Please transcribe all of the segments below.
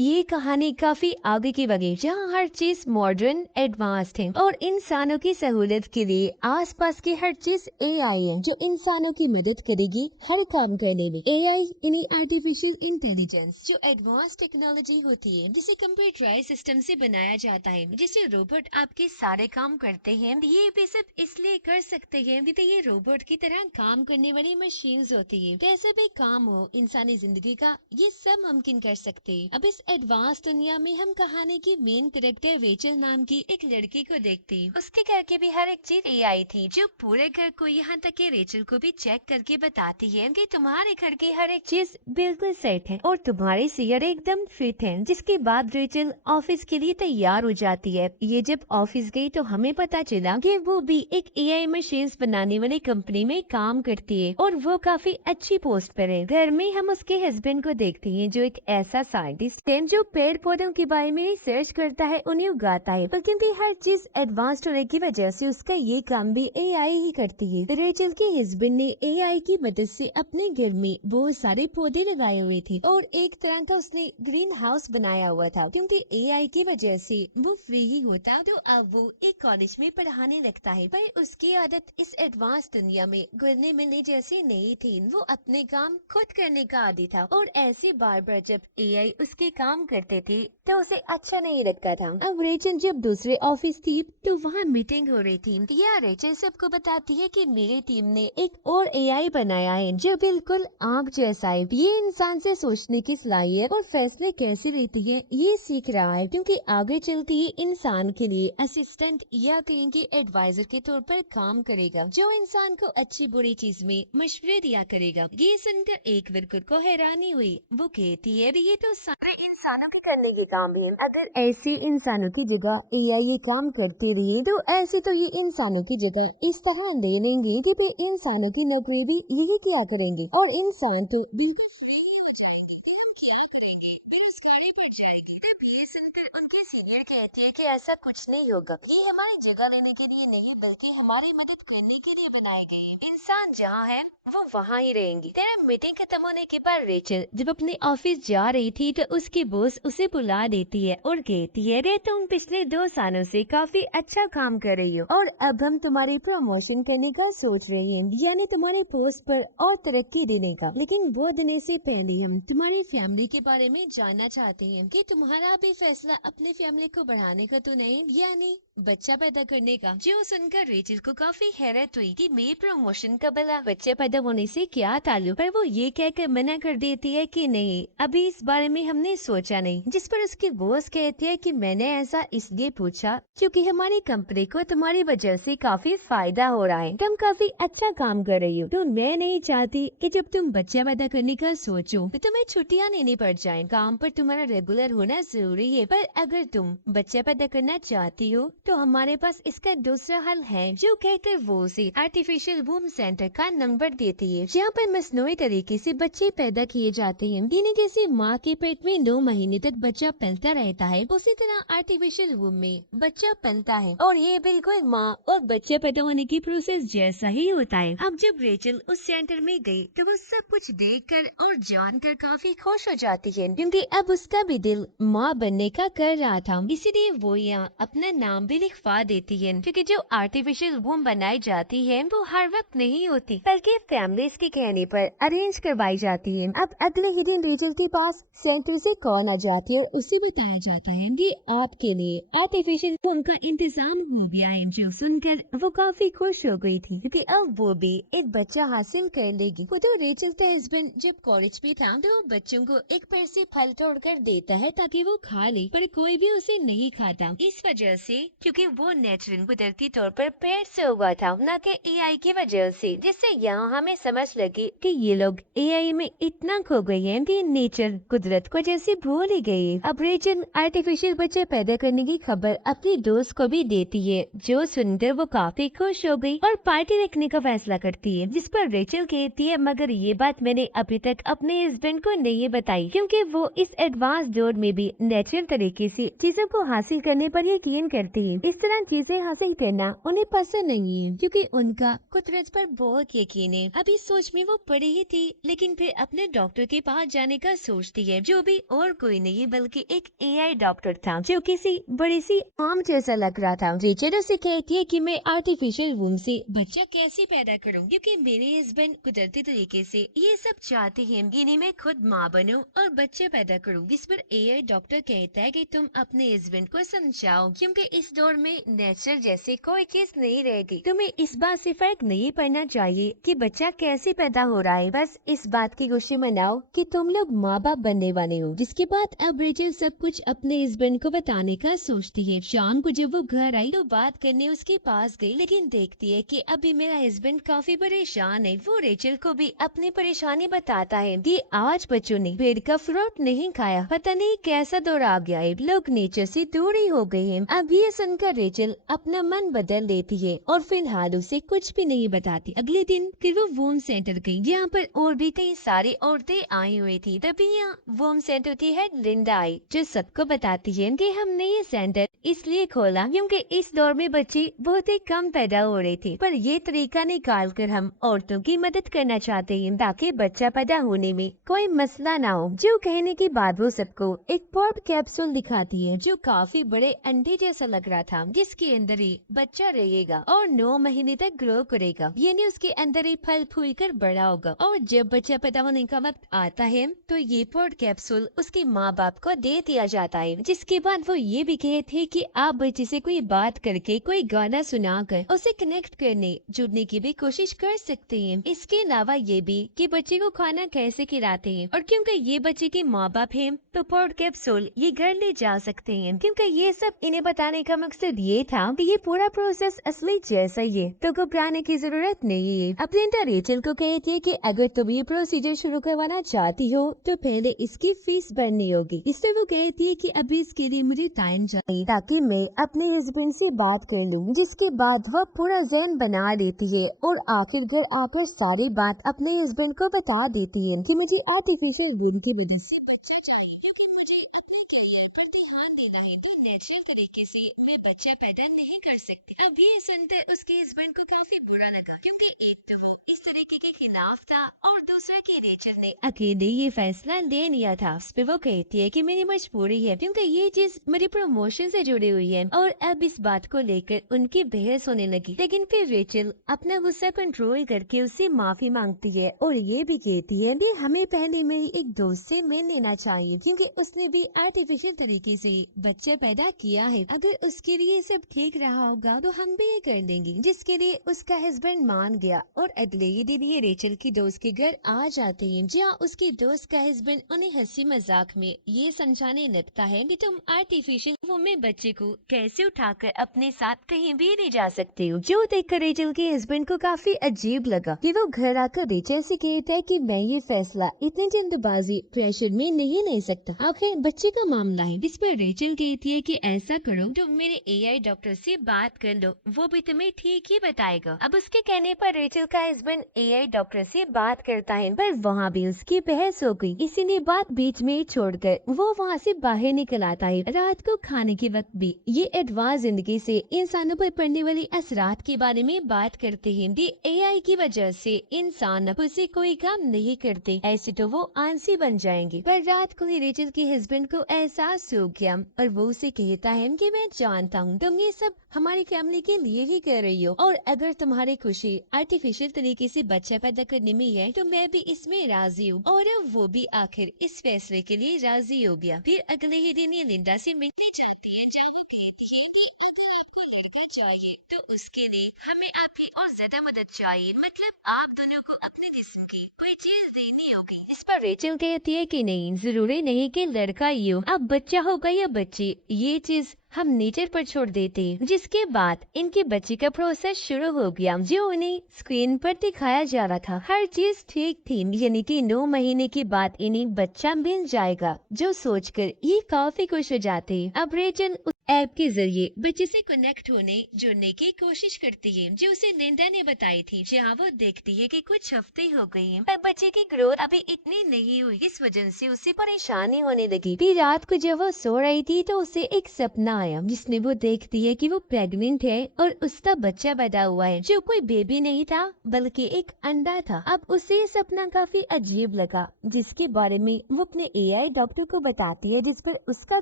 ये कहानी काफी आगे की बनी जहाँ हर चीज मॉडर्न एडवांस है और इंसानों की सहूलियत के लिए आसपास की हर चीज एआई है जो इंसानों की मदद करेगी हर काम करने में। एआई यानी आर्टिफिशियल इंटेलिजेंस जो एडवांस टेक्नोलॉजी होती है जिसे कंप्यूटराइज सिस्टम से बनाया जाता है, जिससे रोबोट आपके सारे काम करते हैं। ये भी सब इसलिए कर सकते हैं क्योंकि ये रोबोट की तरह काम करने वाली मशीन होती है। कैसे भी काम हो इंसानी जिंदगी का, ये सब मुमकिन कर सकते हैं। अब इस एडवांस दुनिया में हम कहानी की मेन कैरेक्टर रेचल नाम की एक लड़की को देखते हैं। उसके घर की भी हर एक चीज एआई थी जो पूरे घर को, यहाँ तक कि रेचल को भी चेक करके बताती है कि तुम्हारे घर की हर एक चीज बिल्कुल सेट है और तुम्हारी सेहत एकदम फिट है। जिसके बाद रेचल ऑफिस के लिए तैयार हो जाती है। ये जब ऑफिस गई तो हमें पता चला कि वो भी एक एआई मशीन बनाने वाली कंपनी में काम करती है और वो काफी अच्छी पोस्ट पर है। घर में हम उसके हस्बैंड को देखते हैं जो एक ऐसा साइंटिस्ट है जो पेड़ पौधों के बारे में रिसर्च करता है, उन्हें उगाता है। पर क्योंकि हर चीज एडवांस्ड होने की वजह से उसका ये काम भी एआई ही करती है। रेचल के हस्बैंड ने एआई की मदद से अपने घर में बहुत सारे पौधे लगाए हुए थे और एक तरह का उसने ग्रीन हाउस बनाया हुआ था। क्योंकि एआई की वजह से वो फ्री ही होता तो अब वो एक कॉलेज में पढ़ाने लगता है। पर उसकी आदत इस एडवांस दुनिया में घुलने मिलने जैसी नहीं थी। वो अपने काम खुद करने का आदी था और ऐसे बार बार जब एआई उसके काम करते थे तो उसे अच्छा नहीं लगता था। अब रेचल जब दूसरे ऑफिस थी तो वहाँ मीटिंग हो रही थी। यह रेचल सबको बताती है कि मेरी टीम ने एक और एआई बनाया है जो बिल्कुल आँख जैसा है। ये इंसान से सोचने की सलाहियत और फैसले कैसे लेती है ये सीख रहा है, क्योंकि आगे चलती ही इंसान के लिए असिस्टेंट या कहीं के एडवाइजर के तौर पर काम करेगा जो इंसान को अच्छी बुरी चीज में मशवरे दिया करेगा। ये सुनकर एक वर्कर को हैरानी हुई। वो कहती है ये तो इंसानों के करने के काम है। अगर ऐसे इंसानों की जगह एआई ये काम करती रही तो ऐसे तो ये इंसानों की जगह इस तरह ले लेंगे कि फिर इंसानों की नौकरी भी यही क्या करेंगे और इंसान तो बिल्कुल फ्री हो जाएंगे। तो हम क्या करेंगे? बेरोजगारी बढ़ जाएगी। तब ये सुनकर उनके सीनियर कहते हैं कि ऐसा कुछ नहीं होगा, ये हमारी जगह लेने के लिए नहीं बल्कि हमारी मदद करने के लिए बनाए गए हैं। इंसान जहाँ है वो वहाँ ही रहेंगी। तेरा मीटिंग खत्म होने के बाद रेचल जब अपने ऑफिस जा रही थी तो उसकी बॉस उसे बुला देती है और कहती है रे तुम पिछले 2 सालों से काफी अच्छा काम कर रही हो और अब हम तुम्हारी प्रमोशन करने का सोच रहे हैं, यानी तुम्हारे पोस्ट पर और तरक्की देने का। लेकिन वो देने से पहले हम तुम्हारी फैमिली के बारे में जानना चाहते हैं कि तुम्हारा भी फैसला अपने फैमिली को बढ़ाने का तो नहीं, यानी बच्चा पैदा करने का। जो सुनकर रेचल को काफी हैरत हुई कि मेरी प्रमोशन का भला बच्चे पैदा होने से क्या ताल्लुक। पर वो ये कहकर मना कर देती है कि नहीं, अभी इस बारे में हमने सोचा नहीं। जिस पर उसकी बॉस कहती है कि मैंने ऐसा इसलिए पूछा क्योंकि हमारी कंपनी को तुम्हारी वजह से काफी फायदा हो रहा है, तुम काफी अच्छा काम कर रही हो। तो मैं नहीं चाहती कि जब तुम बच्चा पैदा करने का सोचो तो तुम्हें छुट्टियाँ लेनी पड़ जाए। काम पर तुम्हारा रेगुलर होना जरूरी है, पर अगर तुम बच्चा पैदा करना चाहती हो तो हमारे पास इसका दूसरा हल है। जो कहकर वो उसे आर्टिफिशियल वूम सेंटर का नंबर देती है जहाँ पर मसनूई तरीके से बच्चे पैदा किए जाते हैं। यानी जैसे माँ के पेट में 9 महीने तक बच्चा पलता रहता है उसी तरह आर्टिफिशियल वूम में बच्चा पलता है और ये बिल्कुल माँ और बच्चे पैदा होने की प्रोसेस जैसा ही होता है। अब जब रेचल उस सेंटर में गई तो वो सब कुछ देखकर और जानकर काफी खुश हो जाती है, क्योंकि अब उसका भी दिल माँ बनने का कर रहा था। इसीलिए वो यहाँ अपना नाम भी लिखवा देती है, क्योंकि जो आर्टिफिशियल वूम बनाई जाती है वो हर वक्त नहीं होती बल्कि फैमिलीज के कहने पर अरेंज करवाई जाती है। अब अगले ही दिन रेचल के पास सेंटर से कॉल आ जाती है और उसे बताया जाता है कि आपके लिए आर्टिफिशियल वूम का इंतजाम हो गया है। जो सुनकर वो काफी खुश हो गई थी क्योंकि अब वो भी एक बच्चा हासिल कर लेगी। वो तो रेचल का हस्बैंड जब कॉलेज में था तो बच्चों को एक पेड़ से फल तोड़कर देता है ताकि वो खा ले, पर कोई भी उसे नहीं खाता। इस वजह से क्योंकि वो नेचुरल कुदरती तौर पर पेड़ से उगा था, न कि एआई की वजह से। जिससे यहाँ हमें समझ लगी कि ये लोग एआई में इतना खो गए हैं कि नेचर कुदरत को जैसे भूल ही गए। अब रेचल आर्टिफिशियल बच्चे पैदा करने की खबर अपनी दोस्त को भी देती है, जो सुनकर वो काफी खुश हो गई और पार्टी रखने का फैसला करती है। जिस पर रेचल कहती है मगर ये बात मैंने अभी तक अपने हस्बैंड को नहीं बताई क्योंकि वो इस एडवांस दौर में भी नेचुरल तरीके से चीजों को हासिल करने पर यकीन करते हैं। इस तरह चीजें हासिल करना उन्हें पसंद नहीं है क्योंकि उनका कुदरत पर बहुत यकीन है। अभी सोच में वो पड़ी ही थी, लेकिन फिर अपने डॉक्टर के पास जाने का सोचती है, जो भी और कोई नहीं बल्कि एक एआई डॉक्टर था जो किसी बड़ी सी आम जैसा लग रहा था। रेचल उसे कहती है कि मैं आर्टिफिशियल वूम से बच्चा कैसे पैदा करूं, क्योंकि मेरे हस्बैंड कुदरती तरीके से ये सब चाहते हैं कि मैं खुद माँ बनूं और बच्चे पैदा करूं। जिस पर एआई डॉक्टर कहता है कि तुम अपने हस्बैंड को समझाओ, क्योंकि इस दौर में नेचर जैसे कोई चीज नहीं रहेगी। तुम्हें इस बात से फर्क नहीं पड़ना चाहिए कि बच्चा कैसे पैदा हो रहा है, बस इस बात की खुशी मनाओ कि तुम लोग माँ बाप बनने वाले हो। जिसके बाद अब रेचल सब कुछ अपने हस्बैंड को बताने का सोचती है। शाम को जब वो घर आई तो बात करने उसके पास गई, लेकिन देखती है कि अभी मेरा हस्बैंड काफी परेशान है। वो रेचल को भी अपनी परेशानी बताता है कि आज बच्चों ने पेड़ का फ्रूट नहीं खाया, पता नहीं कैसा दौर आ गया है, लोग नेचर से दूर ही हो गए हैं। अब ये सुनकर रेचल अपना मन बदल लेती है और फिलहाल उसे कुछ भी नहीं बताती। अगले दिन फिर वो वोम सेंटर गई, जहाँ पर और भी कई सारी औरतें आई हुई थी। तभी यहाँ वोम सेंटर की हेड लिंडा आई, जो सबको बताती है कि हमने ये सेंटर इसलिए खोला क्योंकि इस दौर में बच्चे बहुत ही कम पैदा हो रहे थे, पर ये तरीका निकाल कर हम औरतों की मदद करना चाहते हैं ताकि बच्चा पैदा होने में कोई मसला ना हो। जो कहने के बाद वो सबको एक पॉप कैप्सूल दिखाती है, जो काफी बड़े अंडे जैसा लग रहा था, जिसके अंदर ही बच्चा रहेगा और 9 महीने तक ग्रो करेगा, यानी उसके अंदर ही फल फूल कर बड़ा होगा। और जब बच्चा पैदा होने का वक्त आता है तो ये पॉप कैप्सूल उसके माँ बाप को दे दिया जाता है। जिसके बाद वो ये भी कहते कि आप बच्चे से कोई बात करके, कोई गाना सुनाकर उसे कनेक्ट करने जुड़ने की भी कोशिश कर सकते हैं। इसके अलावा ये भी कि बच्चे को खाना कैसे खिलाते हैं, और क्योंकि ये बच्चे के माँ बाप हैं तो पॉड कैप्सूल ये घर ले जा सकते हैं। क्योंकि ये सब इन्हें बताने का मकसद ये था कि ये पूरा प्रोसेस असली जैसा ही है, तो घबराने की जरूरत नहीं है। अब लिंडा रेचल को कहती है कि अगर तुम ये प्रोसीजर शुरू करवाना चाहती हो तो पहले इसकी फीस भरनी होगी। इससे वो कहती है कि अभी इसके लिए मुझे टाइम चाहिए ताकि मैं अपने हस्बैंड से बात कर लूँ। जिसके बाद वह पूरा जहन बना लेती है और आखिर घर आकर सारी बात अपने हस्बैंड को बता देती है कि मुझे आर्टिफिशियल वूम की वजह से बच्चा चाहिए, क्योंकि मुझे अपने करियर पर ध्यान देना है, तो नेचुरल तरीके से मैं बच्चा पैदा नहीं कर सकती। अब ये सुनकर उसके हस्बैंड को काफी बुरा लगा, क्योंकि एक तो वो इस तरीके के खिलाफ था और दूसरा कि रेचल ने अकेले ये फैसला ले लिया था। उस पे वो कहती है कि मेरी मजबूरी है, क्योंकि ये चीज मेरी प्रमोशन से जुड़ी हुई है। और अब इस बात को लेकर उनकी बहस होने लगी, लेकिन फिर रेचल अपना गुस्सा कंट्रोल करके उससे माफी मांगती है और ये भी कहती है कि हमें पहले मेरी एक दोस्त से मिल लेना चाहिए, क्योंकि उसने भी आर्टिफिशियल तरीके से बच्चे पैदा किया है। अगर उसके लिए सब ठीक रहा होगा तो हम भी ये कर देंगे। जिसके लिए उसका हस्बैंड मान गया और अगले ही दिन ये रेचल की दोस्त के घर आ जाते हैं, जहाँ उसकी दोस्त का हस्बैंड उन्हें हंसी मजाक में ये समझाने लगता है कि तुम आर्टिफिशियल वूम में बच्चे को कैसे उठाकर अपने साथ कहीं भी ले जा सकते हो। जो देखकर रेचल के हस्बैंड को काफी अजीब लगा कि वो घर आकर रेचल से कहता है कि मैं ये फैसला इतनी जल्दबाजी प्रेशर में नहीं ले सकता, आखिर बच्चे का मामला है। जिस पर रेचल कहती है कि ऐसा करो तो मेरे एआई डॉक्टर से बात कर लो, वो भी तुम्हें ठीक ही बताएगा। अब उसके कहने पर रेचल का हस्बैंड एआई डॉक्टर से बात करता है, पर वहाँ भी उसकी बहस हो गई। इसीलिए बात बीच में ही छोड़कर वो वहाँ से बाहर निकल आता है। रात को खाने के वक्त भी ये एडवांस जिंदगी से इंसानों पर पड़ने वाली असरात के बारे में बात करते हैं। एआई की वजह से इंसान अब उसे कोई काम नहीं करते, ऐसे तो वो आलसी बन जाएंगे। पर रात को ही रेचल के हस्बैंड को एहसास हो गया और वो उसे कहता है कि मैं जानता हूँ तुम ये सब हमारी फैमिली के लिए ही कर रही हो, और अगर तुम्हारी खुशी आर्टिफिशियल तरीके से बच्चा पैदा करने में है तो मैं भी इसमें राजी हूँ। और वो भी आखिर इस फैसले के लिए राजी हो गया। फिर अगले ही दिन ये लिंडा से मिलने जाती है, जहाँ वो कहती है कि अगर आपको लड़का चाहिए तो उसके लिए हमें आपकी और ज्यादा मदद चाहिए, मतलब आप दोनों को अपने जिस्म की कोई चीज देनी होगी। इस पर रेचल कहती है कि नहीं, जरूरी नहीं कि लड़का ही हो, अब बच्चा होगा या बच्ची ये चीज हम नेचर पर छोड़ देते, जिसके बाद इनके बच्चे का प्रोसेस शुरू हो गया जो उन्हें स्क्रीन पर दिखाया जा रहा था। हर चीज ठीक थी, यानी कि 9 महीने के बाद इन्हें बच्चा मिल जाएगा, जो सोचकर ये काफी खुश हो जाते। अब रेचल उस ऐप के जरिए बच्चे से कनेक्ट होने जुड़ने की कोशिश करती है जो उसे लिंडा ने बताई थी, जहाँ वो देखती है कि कुछ हफ्ते हो गए हैं पर बच्चे की ग्रोथ अभी इतनी नहीं हुई। इस वजह से उसे परेशानी होने लगी। फिर रात को जब वो सो रही थी तो उसे एक सपना आया जिसमें वो देखती है कि वो प्रेग्नेंट है और उसका बच्चा पैदा हुआ है, जो कोई बेबी नहीं था बल्कि एक अंडा था। अब उसे ये सपना काफी अजीब लगा, जिसके बारे में वो अपने एआई डॉक्टर को बताती है, जिस पर उसका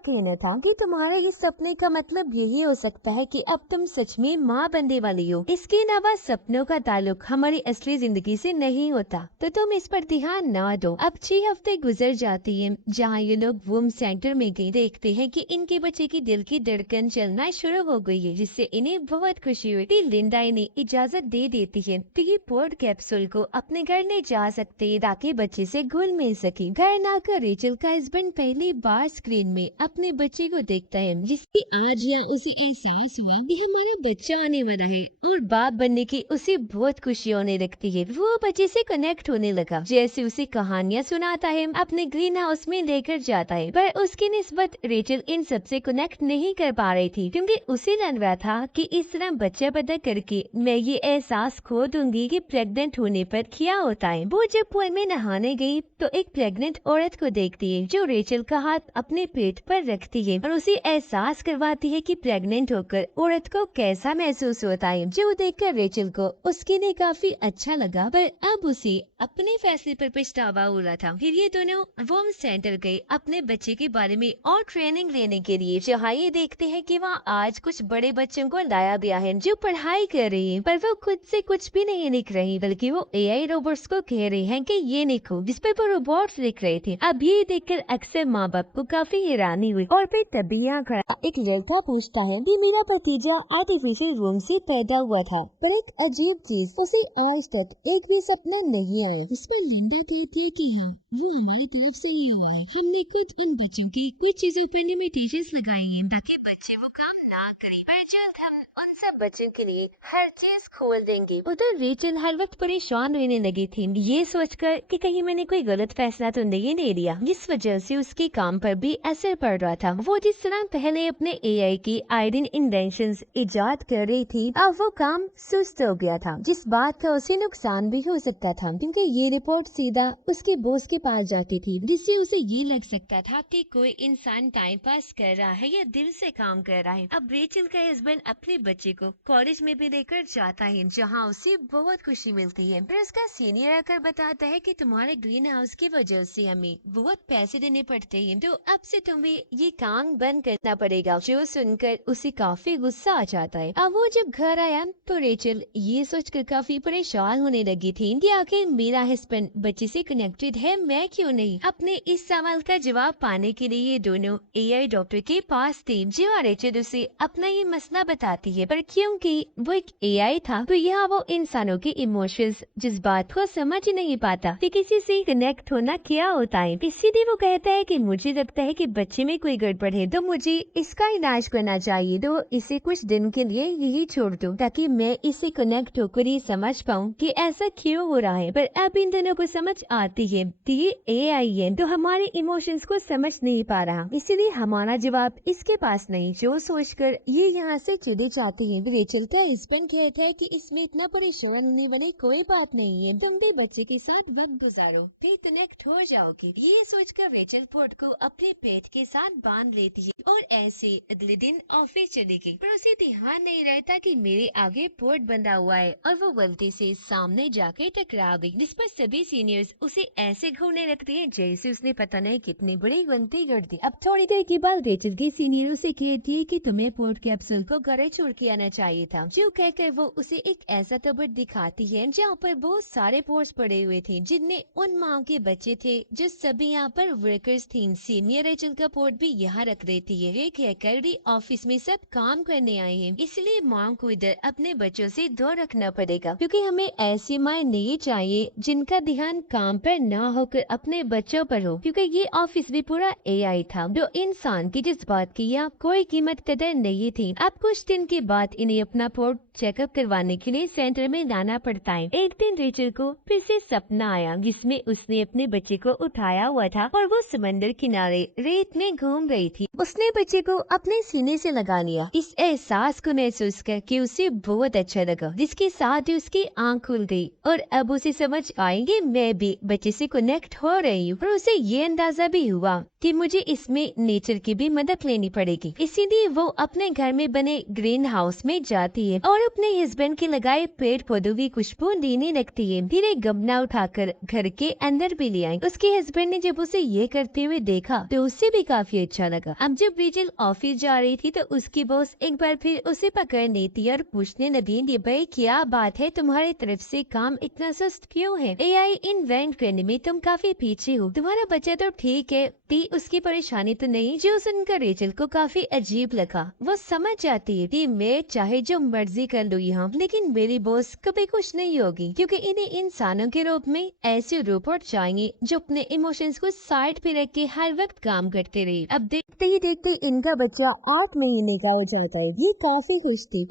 कहना था कि तुम्हारे इस सपने का मतलब यही हो सकता है कि अब तुम सच में माँ बनने वाली हो। इसके अलावा सपनों का ताल्लुक हमारी असली जिंदगी से नहीं होता, तो तुम इस पर ध्यान न दो। अब 6 हफ्ते गुजर जाते हैं जहाँ ये लोग वुम सेंटर में गए, देखते हैं कि इनके बच्चे की दिल की धड़कन चलना शुरू हो गई है, जिससे इन्हें बहुत खुशी हुई। फिर लिंडा इन्हें इजाजत दे देती है कि ये पोर्ट कैप्सूल को अपने घर ले जा सकते हैं ताकि बच्चे से घुल मिल सके। घर न आकर रेचल का हस्बैंड पहली बार स्क्रीन में अपने बच्चे को देखता है, जिसकी आज उसे एहसास हुआ कि हमारा बच्चा आने वाला है और बाप बनने की उसे बहुत खुशी होने लगती है। वो बच्चे से कनेक्ट होने लगा, जैसे उसे कहानियां सुनाता है, अपने ग्रीन हाउस में लेकर जाता है। पर उसकी निस्बत रेचल इन सब से कनेक्ट नहीं कर पा रही थी, क्योंकि उसे लग रहा था कि इस तरह बच्चा पैदा करके मैं ये एहसास खो दूंगी कि प्रेग्नेंट होने पर क्या होता है। वो जब पूल में नहाने गई तो एक प्रेग्नेंट औरत को देखती है जो रेचल का हाथ अपने पेट पर रखती है और उसे एहसास करवाती है कि प्रेग्नेंट होकर औरत को कैसा महसूस होता है, जो देखकर रेचल को उसके लिए काफी अच्छा लगा। पर अब उसे अपने फैसले पर पछतावा हो रहा था। फिर ये दोनों वोम सेंटर गए अपने बच्चे के बारे में और ट्रेनिंग लेने के लिए, जहाँ ये देखते हैं कि वहाँ आज कुछ बड़े बच्चों को लाया गया है जो पढ़ाई कर रही है, पर वो खुद से कुछ भी नहीं लिख रही, बल्कि वो एआई रोबोट्स को कह रहे हैं कि ये लिखो, जिस पर वो रोबोट्स लिख रहे थे। अब ये देखकर अक्सर माँ बाप को काफी हैरानी हुई और फिर तभी यहाँ खड़ा एक लड़का पूछता है कि मेरा भतीजा आर्टिफिशियल रूम से पैदा हुआ था, पर एक अजीब चीज उसे आज तक एक भी सपना नहीं आया। इस पर लिंडा कहती है कि हाँ, वो हमारी तरफ से ही हुआ है। हमने खुद उन बच्चों की कुछ चीजों पर लिमिटेशंस लगाई हैं ताकि बच्चे वो काम ना करें, पर जल्द हम उन सब बच्चों के लिए हर चीज खोल देंगे। उधर रेचल हर वक्त परेशान रहने लगी थी, ये सोचकर कि कहीं मैंने कोई गलत फैसला तो नहीं ले लिया, जिस वजह से उसके काम पर भी असर पड़ रहा था। वो जिस तरह पहले अपने एआई की आइडिन इन्वेंशंस इजाद कर रही थी, अब वो काम सुस्त हो गया था, जिस बात का उसे नुकसान भी हो सकता था, क्योंकि ये रिपोर्ट सीधा उसके बॉस के पास जाती थी, जिससे उसे ये लग सकता था कि कोई इंसान टाइम पास कर रहा है या दिल से काम कर रहा है। अब रेचल का हस्बैंड अपने बच्चे को कॉलेज में भी लेकर जाता है, जहाँ उसे बहुत खुशी मिलती है। फिर उसका सीनियर आकर बताता है कि तुम्हारे ग्रीन हाउस की वजह से हमें बहुत पैसे देने पड़ते हैं, तो अब से तुम्हें ये काम बंद करना पड़ेगा, जो सुनकर उसे काफी गुस्सा आ जाता है। अब वो जब घर आया तो रेचल ये सोचकर काफी परेशान होने लगी थी कि आखिर मेरा हस्बैंड बच्चे से कनेक्टेड है, मैं क्यों नहीं। अपने इस सवाल का जवाब पाने के लिए ये दोनों एआई डॉक्टर के पास थे, जो रेचल उसे अपना ये मसला बताती है, पर क्योंकि वो एक एआई था तो यहाँ वो इंसानों के इमोशंस जज्बात को समझ ही नहीं पाता कि किसी से कनेक्ट होना क्या होता है। इसीलिए वो कहता है कि मुझे लगता है कि बच्चे में कोई गड़बड़ है, तो मुझे इसका इलाज करना चाहिए, तो इसे कुछ दिन के लिए यही छोड़ दो ताकि मैं इससे कनेक्ट होकर ये समझ पाऊँ कि ऐसा क्यों हो रहा है। पर अब इन दोनों को समझ आती है कि ये एआई है तो हमारे इमोशंस को समझ नहीं पा रहा, इसीलिए हमारा जवाब इसके पास नहीं, जो सोचकर ये यहाँ से चले जाते हैं। रेचल का हस्बैंड कहता है कि इसमें इतना परेशान होने वाली कोई बात नहीं है, तुम भी बच्चे के साथ वक्त गुजारो, फिर कनेक्ट हो जाओगे। ये सोचकर रेचल पोर्ट को अपने पेट के साथ बांध लेती है और ऐसे अगले दिन ऑफिस चली गई, पर उसे ध्यान नहीं रहता कि मेरे आगे पोर्ट बंधा हुआ है और वो गलती से सामने जाके टकरा गई, जिस पर सभी सीनियर्स उसे ऐसे घूरने लगते हैं जैसे उसने पता नहीं कितनी बड़ी गलती कर दी। अब थोड़ी देर के बाद रेचल के सीनियर उसे कहती है कि तुम्हें पोर्ट कैप्सूल को घर छोड़ के आना चाहिए था, जो कहकर वो उसे एक ऐसा कबर्ड दिखाती है जहाँ पर बहुत सारे पोर्ट्स पड़े हुए थे, जिनमें उन माँ के बच्चे थे जो सभी यहाँ पर वर्कर्स थी। सीनियर रेचल का पोर्ट भी यहाँ रख देती है, ये कहकर ऑफिस में सब काम करने आए हैं, इसलिए माँ को इधर अपने बच्चों से दूर रखना पड़ेगा, क्योंकि हमें ऐसी माँ नहीं चाहिए जिनका ध्यान काम पर न होकर अपने बच्चों पर हो, क्योंकि ये ऑफिस भी पूरा एआई था जो इंसान की जज्बात की यहाँ कोई कीमत कदर नहीं थी। अब कुछ दिन के बाद इन्हें अपना पोर्ट चेकअप करवाने के लिए सेंटर में लाना पड़ता है। एक दिन रेचल को फिर से सपना आया जिसमें उसने अपने बच्चे को उठाया हुआ था और वो समंदर किनारे रेत में घूम रही थी। उसने बच्चे को अपने सीने से लगा लिया, इस एहसास को महसूस करके उसे बहुत अच्छा लगा, जिसके साथ ही उसकी आंख खुल गई और अब उसे समझ आएंगे मैं भी बच्चे से कनेक्ट हो रही हूँ। और उसे ये अंदाजा भी हुआ कि मुझे इसमें नेचर की भी मदद लेनी पड़ेगी। इसीलिए वो अपने घर में बने ग्रीन हाउस में जाती है और अपने हस्बैंड के लगाए पेड़ पौधों की खुशबू लेने लगती है। फिर एक गमला उठाकर घर के अंदर भी ले आई। उसके हस्बैंड ने जब उसे ये करते हुए देखा तो उसे भी काफी अच्छा लगा। अब जब रेचल ऑफिस जा रही थी तो उसकी बॉस एक बार फिर उसे पकड़ लेती और पूछने लगी, ये भाई क्या बात है, तुम्हारी तरफ से काम इतना सुस्त क्यों है? एआई इन्वेंट करने में तुम काफी पीछे हो, तुम्हारा बच्चा तो ठीक है, उसकी परेशानी तो नहीं। जो सुनकर रेचल को काफी अजीब लगा। वो समझ जाती है कि मैं चाहे जो मर्जी कर लूँ यहाँ, लेकिन मेरी बॉस कभी खुश नहीं होगी, क्योंकि इन्हें इंसानों के रूप में ऐसे रोबोट चाहिए जो अपने इमोशंस को साइड पे रख के हर वक्त काम करते रहे। अब देखते ही देखते इनका बच्चा 8 महीने का हो जाता है। ये काफी खुश थे।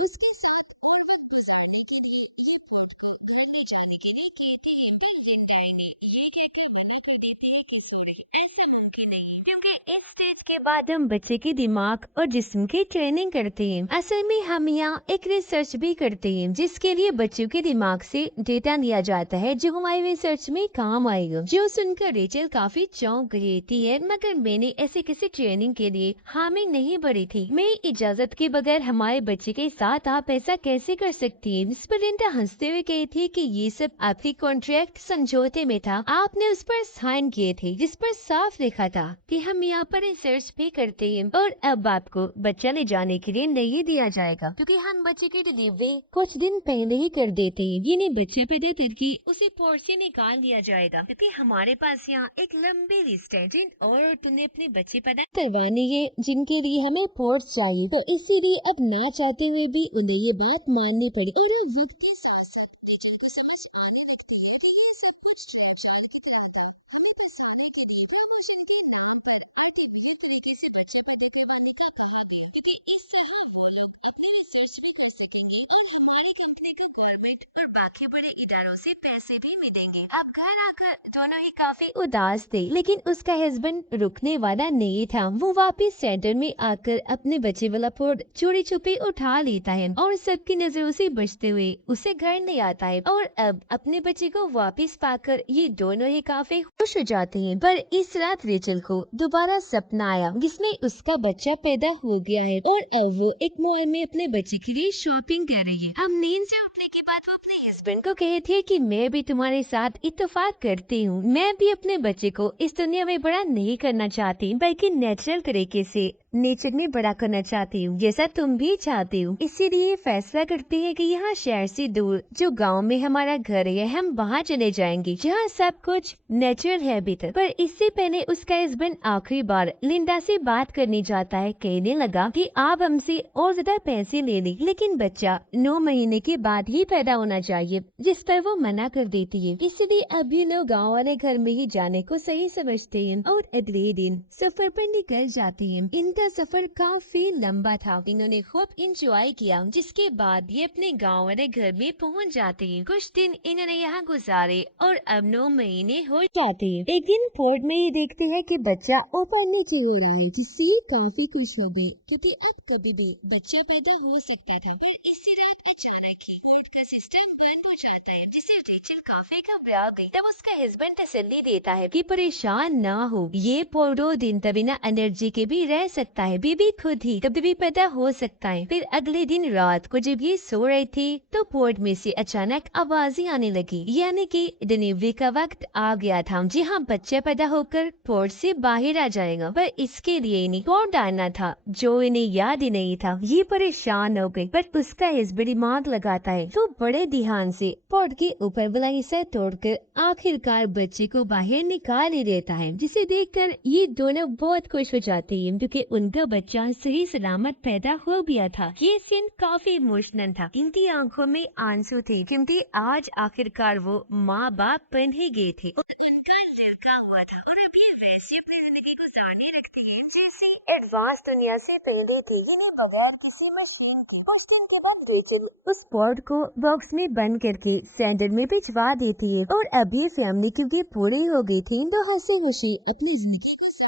इस स्टेज के बाद हम बच्चे के दिमाग और जिस्म की ट्रेनिंग करते हैं। असल में हम यहाँ एक रिसर्च भी करते हैं जिसके लिए बच्चों के दिमाग से डेटा लिया जाता है जो हमारी रिसर्च में काम आएगा। जो सुनकर रेचल काफी चौंक गई थी है, मगर मैंने ऐसे किसी ट्रेनिंग के लिए हामी नहीं भरी थी। मैं इजाजत के बगैर हमारे बच्चे के साथ आप ऐसा कैसे कर सकती हैं? इस पर लिंडा हंसते हुए कही थी कि ये सब आपकी कॉन्ट्रैक्ट समझौते में था, आपने उस पर साइन किए थे जिस पर साफ लिखा था कि हम यहाँ पर रिसर्च भी करते हैं और अब आपको बच्चा ले जाने के लिए नहीं दिया जाएगा, क्योंकि हम बच्चे की डिलीवरी कुछ दिन पहले ही कर देते हैं। ये नहीं बच्चा पैदा करके उसे पोर्ट से निकाल दिया जाएगा, क्योंकि हमारे पास यहाँ एक लंबी लिस्ट है जिन औरतों ने अपने बच्चे पैदा करवाने हैं जिनके लिए हमें पोर्ट चाहिए, तो इसीलिए अब ना चाहते हुए भी उन्हें ये बात माननी पड़ी। और ये वक्त और बाकी बड़े इदारों से पैसे भी मिलेंगे। अब घर आकर दोनों ही काफी उदास थे, लेकिन उसका हस्बैंड रुकने वाला नहीं था। वो वापस सेंटर में आकर अपने बच्चे वाला पोर्ट चोरी छुपी उठा लेता है और सबकी नजरों से बचते हुए उसे घर ले आता है। और अब अपने बच्चे को वापस पाकर ये दोनों ही काफी खुश हो जाते हैं। पर इस रात रेचल को दोबारा सपना आया जिसमें उसका बच्चा पैदा हो गया है और अब वो एक मॉल में अपने बच्चे के लिए शॉपिंग कर रही है। अब नींद से उठने के बाद वो अपने हस्बैंड को कहती है कि मैं भी तुम्हारे साथ इत्तेफाक करती हूँ, मैं भी अपने बच्चे को इस दुनिया में बड़ा नहीं करना चाहती, बल्कि नेचुरल तरीके से नेचर में बड़ा करना चाहती हूँ, जैसा तुम भी चाहती हो। इसीलिए फैसला करती है कि यहाँ शहर से दूर जो गांव में हमारा घर है, हम वहाँ चले जाएंगे जहाँ सब कुछ नेचुरल है अभी तक। पर इससे पहले उसका हस्बैंड आखिरी बार लिंडा से बात करने जाता है। कहने लगा कि आप हमसे और ज्यादा पैसे ले लें, लेकिन बच्चा 9 महीने के बाद ही पैदा होना चाहिए, जिस पर वो मना कर देती है। इसलिए अभी लोग गाँव वाले घर में ही जाने को सही समझते हैं और अगले दिन सफर पर निकल जाते हैं। इनका सफर काफी लंबा था, इन्होंने खूब इंजॉय किया, जिसके बाद ये अपने गाँव वाले घर में पहुंच जाते हैं। कुछ दिन इन्होंने यहाँ गुजारे और अब 9 महीने हो जाते हैं। एक दिन पोर्ट में ये देखते हैं कि बच्चा ऊपर नीचे हो रहा है, जिससे काफी खुश हो गए, क्योंकि अब कभी भी बच्चा पैदा हो सकता था। पर इसी रात अचानक ही पोर्ट का सिस्टम बंद हो जाता है, जिससे रेचल काफी घबरा गई। तब उसका हस्बैंड तसल्ली देता है कि परेशान ना हो, ये पोर्ट 2 दिन तक बिना एनर्जी के भी रह सकता है, बेबी खुद ही कभी भी पैदा हो सकता है। फिर अगले दिन रात को जब ये सो रही थी तो पोर्ट में से अचानक आवाजें आने लगी, यानी कि डिलीवरी का वक्त आ गया था। जी हाँ, बच्चा पैदा होकर पोर्ट से बाहर आ जाएगा। पर इसके लिए इन्हें कोड डालना था जो इन्हें याद ही नहीं था। ये परेशान हो गई, पर उसका हस्बैंड दिमाग लगाता है तो बड़े ध्यान से पोर्ट के ऊपर वाला हिस्सा तोड़कर आखिरकार बच्चे को बाहर निकाल ही देता है, जिसे देखकर ये दोनों बहुत खुश हो जाते हैं क्योंकि उनका बच्चा सही सलामत पैदा हो गया था। ये सीन काफी इमोशनल था, इनकी आंखों में आंसू थे क्योंकि आज आखिरकार वो माँ बाप बन ही गए थे और उनका लड़का हुआ था। और अब ये वैसे अपनी जिंदगी गुजारने लगती है जैसी एडवांस दुनिया से पहले थी, जिन्हें बगैर किसी मशीन के। कुछ दिन के बाद रेचल उस पॉड को बॉक्स में बंद करके सैंडल में भिजवा देती है और अब ये फैमिली क्योंकि पूरी हो गई थी तो हंसी खुशी अपनी जिंदगी